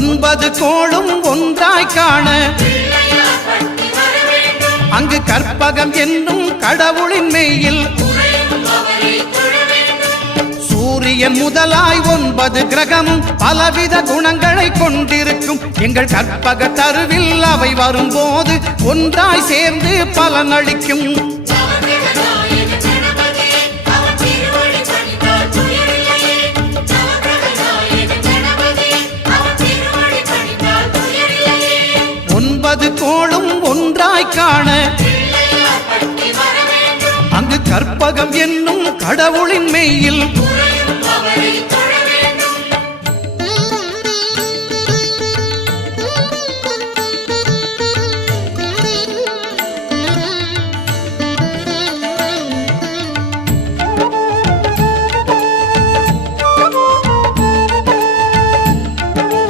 ஒன்பது கோளும் ஒன்றாய் காண அங்கு கற்பகம் என்னும் கடவுளின் மெய்யில் சூரியன் முதலாய் 9 கிரகமும் பலவித குணங்களை கொண்டிருக்கும் எங்கள் கற்பக தருவில் அவை வரும்போது ஒன்றாய் சேர்ந்து பலனளிக்கும். கோளும் ஒன்றாய் காண அங்கு கற்பகம் என்னும் கடவுளின் மெய்யில்